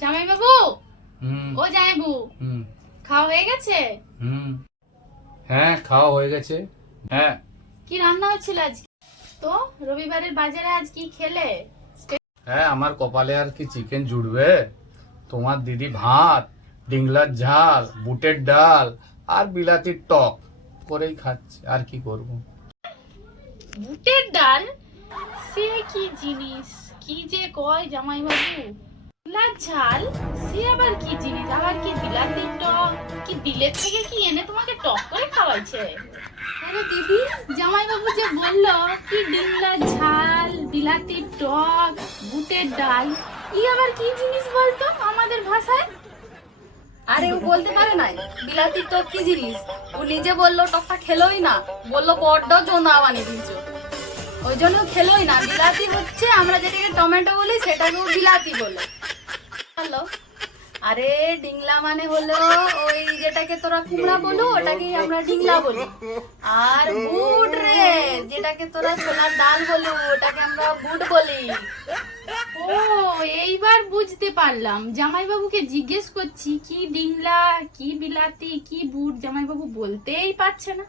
জামাই বাবু, ও জামাইবু, খাওয়া হয়ে গেছে? হ্যাঁ, খাওয়া হয়ে গেছে। হ্যাঁ। কি রান্না হচ্ছিল আজ? তো রবিবারের বাজারে আজ কি খেলে? হ্যাঁ, আমার কপালে আর কি চিকেন জুড়বে? তোমার দিদি ভাত, ডিংলার ঝাল, বুটের ডাল আর বিলাতির টক করেই খাচ্ছে, আর কি করব। বুটের ডাল? সে কি জিনিস, কি যে কয় জামাই বাবু! ছোলার ঝাল, সে আবার কি জিনিস? আবার কি বিলাতির টক? কি বিলেত থেকে কি এনে তোমাকে টক করে খাওয়াইছে? আরে দিদি, জামাই বাবু যে বললো কি ডিংলার ঝাল, বিলাতির টক, বুটের ডাল, ই আবার কি জিনিস বলতো আমাদের ভাষায়? আরে ও বলতে পারে নাই বিলাতির টক কি জিনিস। ও নিজে বললো টকটা খেলোই না, বললো বড্ড জোনা বানিয়ে দিয়েছো, ওই জন্য খেলোই না। বিলাতি হচ্ছে আমরা যেটাকে টমেটো বলি সেটাকে ও বিলাতি বলে। হ্যালো, আরে ডিংলা মানে হলো ওই যেটাকে তোরা কুমড়া বলো ওটাকে আমরা ডিংলা বলি। আর বুট রে, যেটাকে তোরা ছোলার ডাল বলো ওটাকে আমরা বুট বলি। ও, এইবার বুঝতে পারলাম। জামাইবাবুকে জিজ্ঞেস করছি কি ডিংলা, কি বিলাতি, কি বুট, জামাইবাবু বলতেই পারছে না।